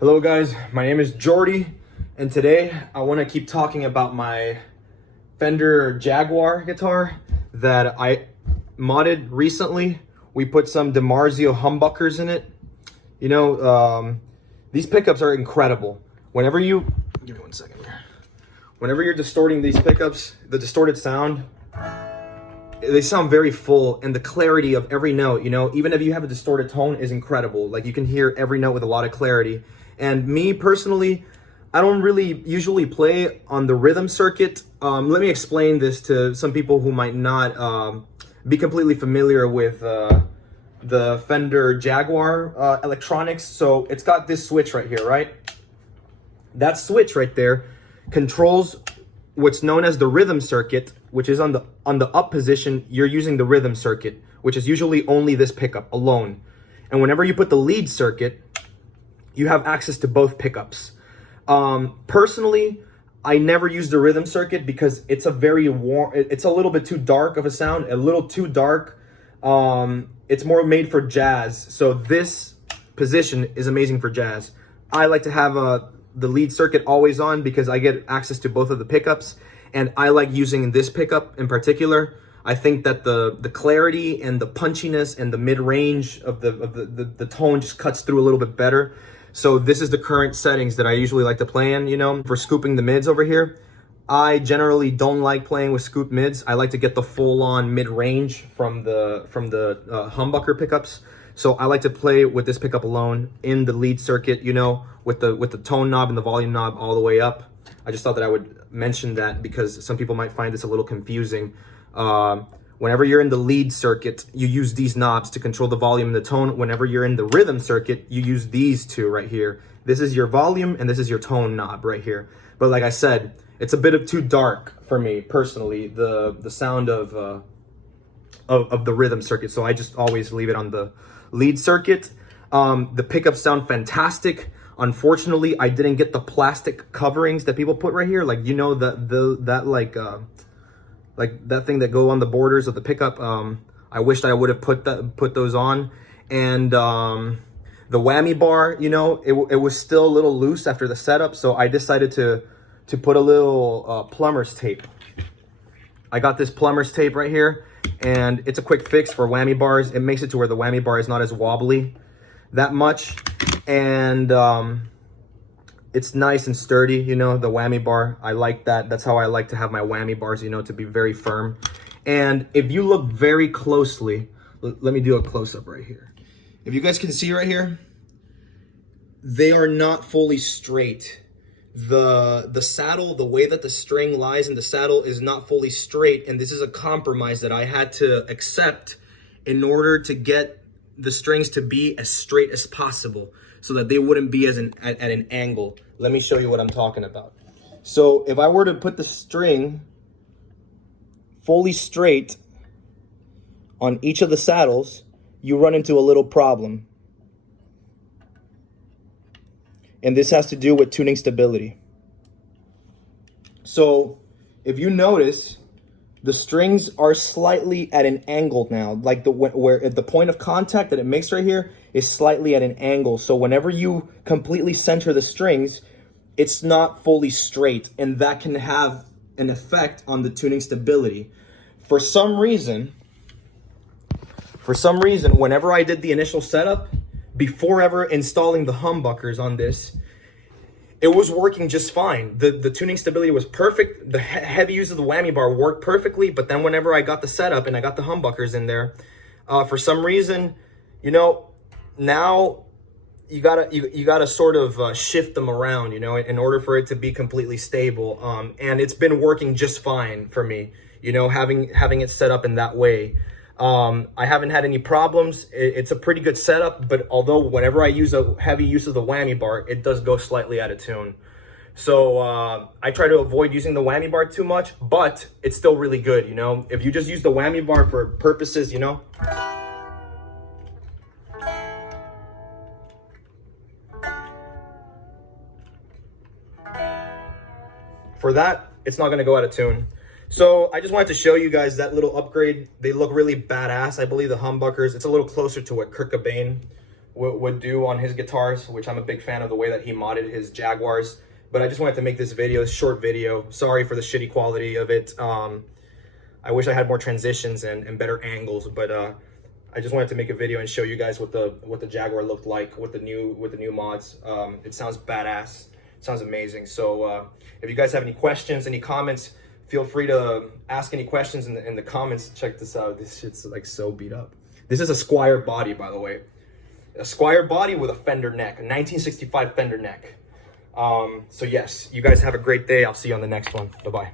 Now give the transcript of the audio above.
Hello guys, my name is Jordy, and today I want to keep talking about my Fender Jaguar guitar that I modded recently. We put some DiMarzio humbuckers in it. You know, these pickups are incredible. Whenever you, give me 1 second here. Whenever you're distorting these pickups, the distorted sound, they sound very full, and the clarity of every note, you know, even if you have a distorted tone, is incredible. Like, you can hear every note with a lot of clarity. And me personally, I don't really usually play on the rhythm circuit. Let me explain this to some people who might not be completely familiar with the Fender Jaguar electronics. So it's got this switch right here, right? That switch right there controls what's known as the rhythm circuit, which is on the up position. You're using the rhythm circuit, which is usually only this pickup alone. And whenever you put the lead circuit, you have access to both pickups. Personally, I never use the rhythm circuit because it's a very warm, it's a little bit too dark of a sound, a little too dark. It's more made for jazz. So this position is amazing for jazz. I like to have the lead circuit always on because I get access to both of the pickups, and I like using this pickup in particular. I think that the clarity and the punchiness and the mid-range of the tone just cuts through a little bit better. So this is the current settings that I usually like to play in, you know, for scooping the mids over here. I generally don't like playing with scoop mids. I like to get the full-on mid-range from the humbucker pickups. So I like to play with this pickup alone in the lead circuit, you know, with the tone knob and the volume knob all the way up. I just thought that I would mention that because some people might find this a little confusing. Whenever you're in the lead circuit, you use these knobs to control the volume and the tone. Whenever you're in the rhythm circuit, you use these two right here. This is your volume and this is your tone knob right here. But like I said, it's a bit of too dark for me personally, the sound of the rhythm circuit. So I just always leave it on the lead circuit. The pickups sound fantastic. Unfortunately, I didn't get the plastic coverings that people put right here. Like, you know, that like that thing that go on the borders of the pickup. I wished I would have put those on. And the whammy bar, you know, it was still a little loose after the setup, so I decided to put a little plumber's tape. I got this plumber's tape right here, and it's a quick fix for whammy bars. It makes it to where the whammy bar is not as wobbly that much, and it's nice and sturdy, you know, the whammy bar. I like that. That's how I like to have my whammy bars, you know, to be very firm. And if you look very closely, let me do a close-up right here. If you guys can see right here, they are not fully straight. The saddle, the way that the string lies in the saddle is not fully straight, and this is a compromise that I had to accept in order to get the strings to be as straight as possible, so that they wouldn't be at an angle. Let me show you what I'm talking about. So if I were to put the string fully straight on each of the saddles, you run into a little problem. And this has to do with tuning stability. So if you notice, the strings are slightly at an angle now, like where the point of contact that it makes right here is slightly at an angle. So whenever you completely center the strings, it's not fully straight, and that can have an effect on the tuning stability. For some reason, whenever I did the initial setup, before ever installing the humbuckers on this, it was working just fine. The tuning stability was perfect. The heavy use of the whammy bar worked perfectly. But then whenever I got the setup and I got the humbuckers in there, for some reason, you know, now you gotta sort of shift them around, you know, in order for it to be completely stable. And it's been working just fine for me, you know, having it set up in that way. I haven't had any problems. It's a pretty good setup, but although whenever I use a heavy use of the whammy bar, it does go slightly out of tune. So I try to avoid using the whammy bar too much, but it's still really good, you know? If you just use the whammy bar for purposes, you know? For that, it's not gonna go out of tune. So I just wanted to show you guys that little upgrade. They look really badass. I believe the humbuckers, it's a little closer to what Kurt Cobain would do on his guitars, which I'm a big fan of the way that he modded his Jaguars. But I just wanted to make this video, short video. Sorry for the shitty quality of it. I wish I had more transitions and better angles, but I just wanted to make a video and show you guys what the Jaguar looked like with the new mods. It sounds badass. It sounds amazing. So if you guys have any questions, any comments, feel free to ask any questions in the comments. Check this out. This shit's like so beat up. This is a Squire body, by the way. A Squire body with a Fender neck, a 1965 Fender neck. So yes, you guys have a great day. I'll see you on the next one. Bye-bye.